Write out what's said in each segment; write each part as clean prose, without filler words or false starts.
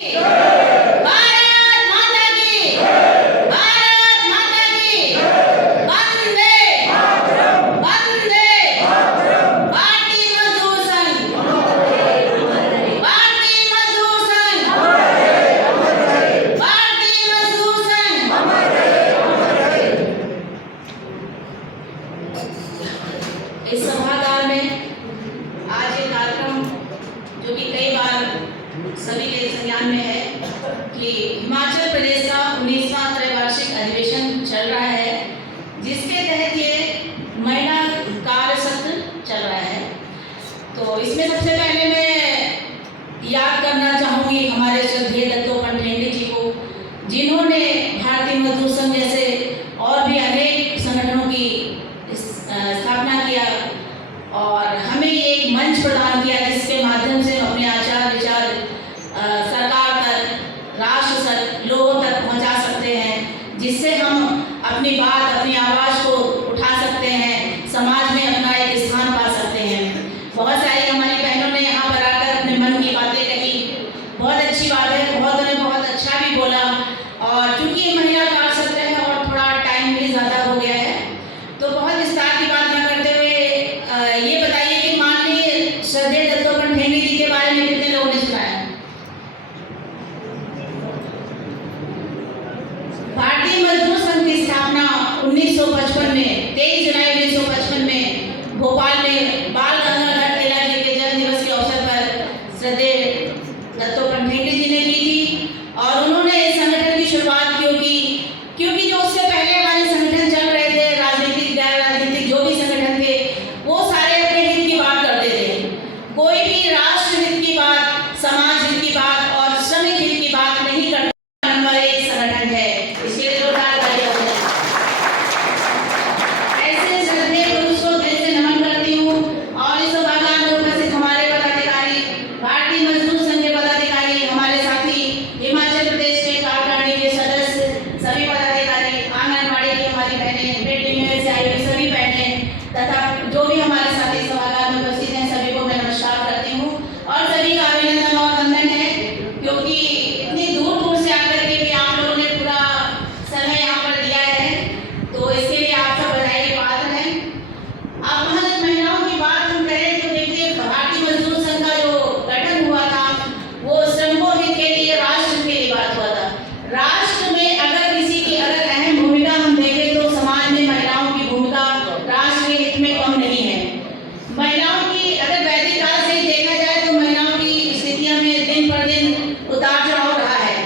भारत माता की भारत माता की वंदे वंदे भारतीय मजदूर संघ भारतीय मजदूर संघ भारतीय मजदूर संघ। इस सभागार में आज ये कार्यक्रम जो कि कई बार सभी के संज्ञान में है कि हिमाचल प्रदेश का 19वां त्रैवार्षिक अधिवेशन चल रहा है, जिसके तहत ये महिला कार्य सत्र चल रहा है। तो इसमें सबसे पहले मैं याद करना चाहूँगी हमारे श्रद्धेय दत्तोपंत ठेंगड़ी जी को, जिन्होंने भारतीय मजदूर संघ जैसे और भी अनेक संगठनों की स्थापना किया और हमें एक मंच प्रदान किया, जिसके माध्यम से अपने आचार विचार सरकार तक, राष्ट्र तक, लोगों तक पहुंचा सकते हैं, जिससे हम अपनी बात, अपनी आवाज़ को उठा सकते हैं, समाज में अपना एक स्थान पा सकते हैं। बहुत सारी हमारी बहनों ने यहाँ पर आकर अपने मन की बातें कही, बहुत अच्छी बात है, बहुतों ने बहुत अच्छा भी बोला। और चूँकि ये महिला कार्य सत्र है और थोड़ा टाइम भी ज़्यादा हो गया है, तो बहुत विस्तार की बात न करते हुए ये बताइए कि माननीय श्रद्धेय दत्तोपंत ठेंगड़ी जी के बारे में कितने लोगों ने सुना है? भारतीय मजदूर संघ की स्थापना 1955 में 23 जुलाई 1955 में भोपाल में बाल गंगाधर तिलक जी के जन्म दिवस के अवसर पर श्रद्धेय दत्तोपंत ठेंगड़ी जी ने की थी। और उन्होंने इस संगठन की शुरुआत क्यों की? क्योंकि जो उससे पहले हमारे संगठन चल रहे थे, राजनीतिक गैर राजनीतिक जो भी संगठन थे, वो सारे अपने हित की बात करते थे। कोई भी राष्ट्र हित की बात, समाज हित की बात और श्रमिक हित की बात नहीं करता। नंबर एक संगठन है, इसलिए जोरदार तालियां हो जाए। ऐसे श्रद्धेय पुरुष को दिल से नमन करती हूँ। और इस सभागार में उपस्थित हमारे पदाधिकारी, भारतीय मजदूर संघ के पदाधिकारी, हमारे साथी, हिमाचल प्रदेश के कार्यकारिणी के सदस्य, सभी पदाधिकारी, आंगनबाड़ी की हमारी बहनें, बेटी में से आई हुई सभी बहनें तथा जो भी हमारे साथी सभागार में उपस्थित हैं, सभी को मैं नमस्कार करती हूँ और सभी का अभिनंदन और वंदन है, क्योंकि इतनी दूर दूर से आकर के भी आप लोगों ने पूरा समय यहाँ पर दिया है, तो इसके लिए आप सब बधाई के पात्र हैं। अब महिलाओं की बात हम करें तो देखिए, भारतीय मजदूर संघ का जो गठन हुआ था वो श्रमिकों हित के लिए, राष्ट्र हित के लिए बात हुआ था। राष्ट्र में अगर किसी की अगर अहम भूमिका हम देखें तो समाज में महिलाओं की भूमिका राष्ट्र के हित में कम नहीं है। महिलाओं की अगर वैदिक काल से देखा जाए तो महिलाओं की स्थितियों में दिन पर दिन उतार चढ़ाव रहा है।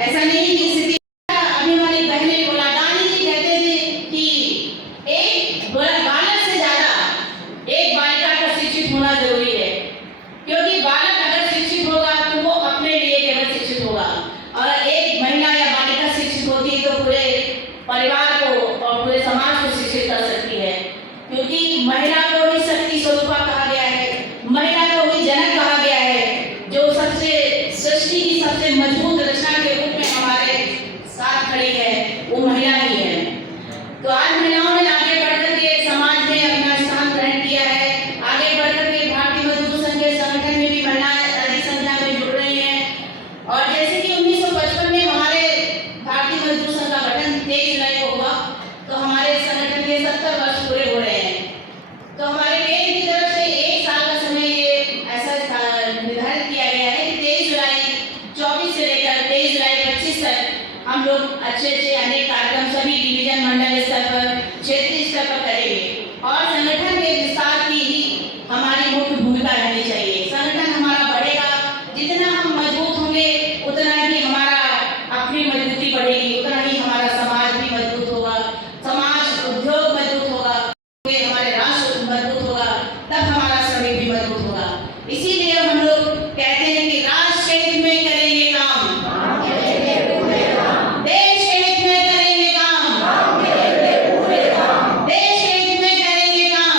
ऐसा नहीं कि स्थिति अभी हमारी बहनें बोला, गांधी जी कहते थे कि एक बालक से ज्यादा एक बालिका का शिक्षित होना जरूरी है, क्योंकि बालक अगर शिक्षित होगा तो वो अपने लिए केवल शिक्षित होगा, और एक महिला या बालिका शिक्षित होती है तो पूरे परिवार को और पूरे समाज को शिक्षित कर सकती है। क्योंकि महिला को ही शक्ति स्वरूपा कहा गया है, महिला को ही जनक कहा गया है, जो सबसे सृष्टि की सबसे मजबूत रचना के रूप में हमारे साथ खड़ी है, वो महिला ही है। तो आज महिलाओं ने आगे बढ़कर के समाज में अपना स्थान ग्रहण किया है। आगे बढ़कर के भारतीय मजदूर संघ के संगठन में भी महिलाएं अधिक संख्या में जुड़ रही हैं। और जैसे कि 1955 में हमारे भारतीय मजदूर संघ का गठन 23 जुलाई को हुआ, तो हमारे संगठन के 70 वर्ष पूरे हो रहे हैं। तो हमारे केंद्र की तरफ से एक साल का समय ये ऐसा निर्धारित किया गया है कि 23 जुलाई 24 से लेकर 23 जुलाई 25 तक हम लोग अच्छे अनेक कार्यक्रम सभी डिवीजन, मंडल स्तर पर, क्षेत्रीय स्तर पर करेंगे। और संगठन के विस्तार की ही हमारी मुख्य भूमिका रहनी चाहिए। संगठन हमारा बढ़ेगा, जितना हम मजबूत होंगे उतना ही हमारा अपनी मजबूती बढ़ेगी, उतना ही हमारा समाज भी मजबूत होगा, समाज उद्योग मजबूत होगा, हमारे राष्ट्र मजबूत होगा, तब हमारा श्रमिक भी मजबूत होगा। इसीलिए हम लोग कहते हैं कि राष्ट्र के हित में करेंगे काम, देश के हित में करेंगे काम, देश के हित में करेंगे काम।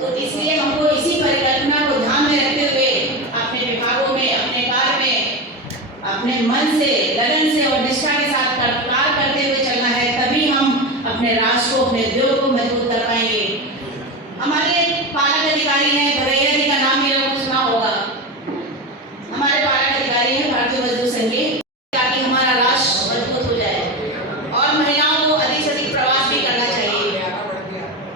तो इसलिए हमको इसी परिकल्पना को ध्यान में रखते हुए अपने विभागों में, अपने कार्य में, अपने मन से, लगन से और निष्ठा के साथ कार्य करते हुए चलना है, तभी हम अपने राष्ट्र को, अपने उद्योग को मजबूत कर पाएंगे। हमारे पालक अधिकारी हैं, भरैया जी का नाम भी लोगों को सुना होगा। हमारे संघे ताकि हमारा राष्ट्र मजबूत हो जाए और महिलाओं को अधिक से अधिक प्रवास भी करना चाहिए।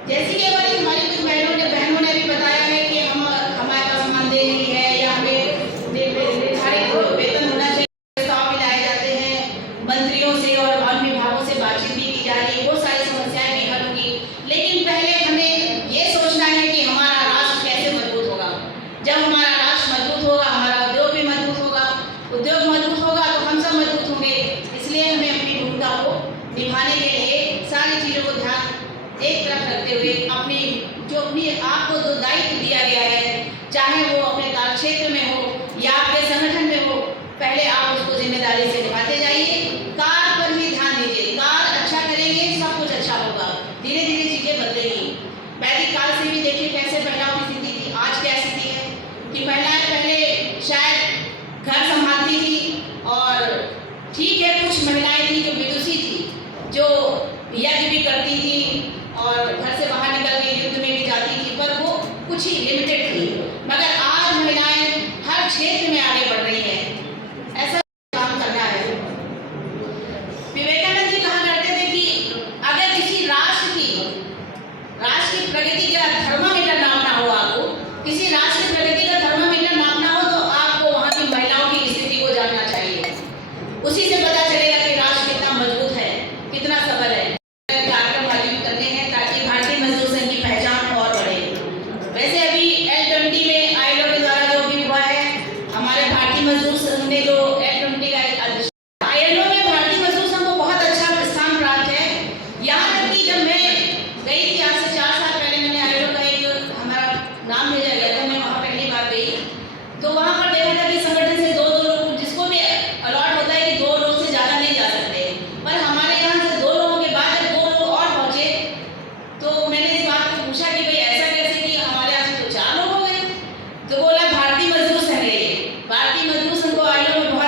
जैसे कि हमारी कुछ बहनों ने भी बताया है कि हमारे पास मानदेय नहीं है या हमें निर्धारित वेतन होना चाहिए, प्रस्ताव भी लाए जाते हैं मंत्रियों से और अन्य विभागों से बातचीत भी की जा रही है, बहुत सारी समस्याएं भी हल होंगी। लेकिन पहले हमें ये सोचना है कि हमारा राष्ट्र कैसे मजबूत होगा। जब हमारा राष्ट्र मजबूत होगा, हमारा उद्योग भी मजबूत होगा, उद्योग मजबूत होगा तो हम सब मजबूत होंगे। इसलिए हमें अपनी भूमिका को निभाने के लिए सारी चीज़ों को ध्यान एक तरफ रखते हुए अपनी आपको जो दायित्व दिया गया है, चाहे वो अपने कार्य क्षेत्र में हो या आपके संगठन में हो, पहले आप उसको जिम्मेदारी से निभाते जाइए। कार्य पर भी ध्यान दीजिए, कार्य अच्छा करेंगे सब कुछ अच्छा होगा, धीरे धीरे चीज़ें बदलेंगी। वैदिक काल से भी देखिए कैसे महिलाओं की स्थिति थी, आज क्या स्थिति है कि महिलाएं पहले शायद घर संभालती थी और ठीक है कुछ महिलाएं थी जो विदुषी थी, जो यज्ञ भी करती थी और घर से बाहर निकल के युद्ध में भी जाती थी, पर वो कुछ ही लिमिटेड थी। मगर आज महिलाएं हर क्षेत्र में आगे बढ़ रही हैं, ऐसा काम करना है। विवेकानंद जी कहा करते थे कि अगर किसी राष्ट्र की प्रगति का थर्मामीटर नापना हो, आपको किसी राष्ट्र की प्रगति का थर्मामीटर नापना हो तो आपको वहाँ की महिलाओं की स्थिति को जानना चाहिए। उसी से पता चलेगा कि राष्ट्र कितना मजबूत है, कितना सबल है। कार्यक्रम आयोजित करते हैं ताकि भारतीय मजदूर संघ की पहचान और बढ़े। वैसे अभी L20 में ILO के द्वारा जो भी हुआ है, हमारे भारतीय मजदूर संघ ने जो L20 का ILO में भारतीय मजदूर संघ को बहुत अच्छा स्थान प्राप्त है। यहाँ तक कि जब मैं गई थी आज से 4 साल पहले, मैंने ILO का एक हमारा नाम भेजा गया था, मैं वहाँ पहली बार गई तो वहाँ पर देखा था कि संगठन से 2 लोग, जिसको भी अलॉट होता है कि 2 लोग से ज़्यादा नहीं जा सकते, पर हमारे यहाँ से 2 लोगों के बाद जब 2 लोग और पहुँचे तो मैंने इस बात को पूछा कि भाई ऐसा कैसे कि हमारे यहाँ से तो 4 लोग हो गए। तो बोला भारतीय मजदूर संघ है, भारतीय मजदूर संघ को ILO में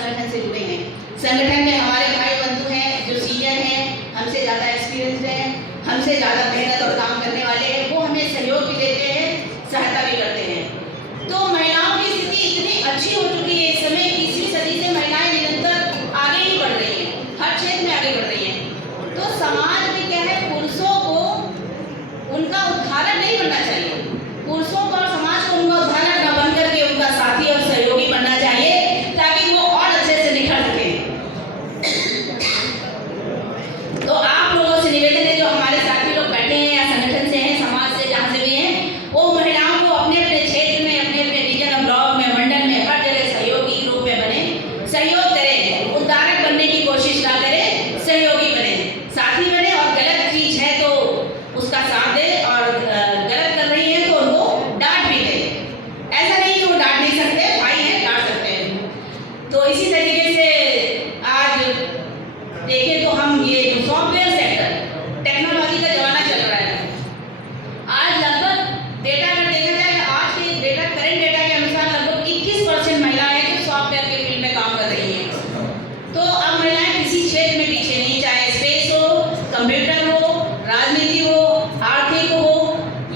संगठन से जुड़े हैं। संगठन में हमारे भाई बंधु हैं जो सीनियर हैं, हमसे ज़्यादा एक्सपीरियंस्ड हैं, हमसे ज़्यादा मेहनत और काम करने वाले हैं, वो हमें सहयोग भी देते हैं, सहायता भी करते हैं। तो महिलाओं की स्थिति इतनी अच्छी हो चुकी है इस समय, 21वीं सदी से महिलाएं निरंतर आगे ही बढ़ रही हैं, हर क्षेत्र में आगे बढ़ रही हैं। तो समाज में क्या है, पुरुषों को उनका उदाहरण नहीं बनना चाहिए, पुरुषों को और समाज को उनका उदाहरण न बन करके उनका साथी और सहयोगी बनना चाहिए, ताकि वो और अच्छे से निखर सकें। तो आप लोगों से निवेदन है, जो हमारे साथी लोग बैठे हैं या संगठन से हैं, समाज से जहाँ से भी हैं, वो महिलाओं को अपने अपने क्षेत्र में, अपने अपने रीजन और ब्लॉक में, मंडल में, हर जगह सहयोगी रूप में बने, सहयोग करें, उदाहरण बनने की कोशिश ना करें, सहयोगी बने, साथी बने। और गलत चीज है तो उसका साथ दे, और गलत कर रही है तो उनको डांट भी दे। ऐसा नहीं कि वो डांट नहीं सकते, भाई हैं, डांट सकते हैं। तो इसी तरीके से आज देखें तो हम ये जो सॉफ्टवेयर सेक्टर, टेक्नोलॉजी का जमाना चल रहा है, आज लगभग डेटा अगर देखा जाए, आज के डेटा, करंट डेटा के अनुसार लगभग 21% महिलाएं हैं जो सॉफ्टवेयर के फील्ड में काम कर रही हैं। तो अब महिलाएं किसी क्षेत्र में पीछे नहीं, चाहे स्पेस हो, कंप्यूटर हो, राजनीति हो, आर्थिक हो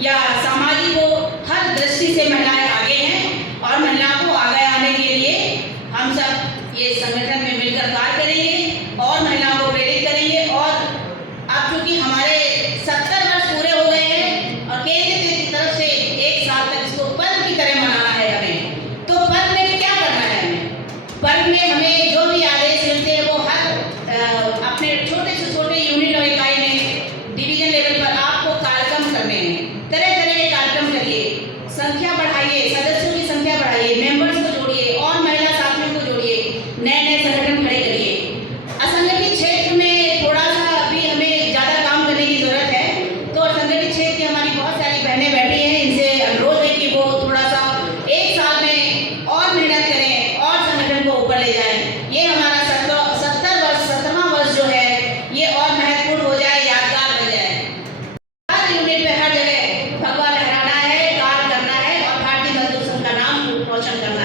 या सामाजिक हो, हर दृष्टि से महिलाएं आगे हैं। और महिलाओं को आगे आने के लिए हम सब ये संगठन में मिलकर कार्य करेंगे और महिलाओं को प्रेरित करेंगे। और अब चूंकि हमारे 70 वर्ष पूरे हो गए हैं और केंद्र की तरफ से 1 साल तक इसको पर्व की तरह मनाना है हमें, तो पर्व में क्या करना है हमें, पर्व में हमें जो भी आदेश मिलते हैं वो हर अपने छोटे से छोटे यूनिट और इकाई में, डिवीजन लेवल पर आपको कार्यक्रम करने हैं। तरह तरह के कार्यक्रम करिए, संख्या बढ़ाइए, सदस्यों की संख्या बढ़ाइए, मेंबर्स को जोड़िए और महिला साथियों को जोड़िए, नए नए संगठन खड़े करिए। असंगठित क्षेत्र में थोड़ा सा अभी हमें ज़्यादा काम करने की जरूरत है। तो असंगठित क्षेत्र की हमारी बहुत सारी बहनें बैठी हैं, इनसे अनुरोध है कि वो थोड़ा सा 1 साल में और मेहनत करें और संगठन को ऊपर ले जाएं। ये हमारा 17वां वर्ष जो है ये और महत्वपूर्ण हो जाए, यादगार बन जाए। हर यूनिट में, हर जगह भगवा लहराना है, कार्य करना है और भारतीय मजदूर संघ का नाम रोशन करना है।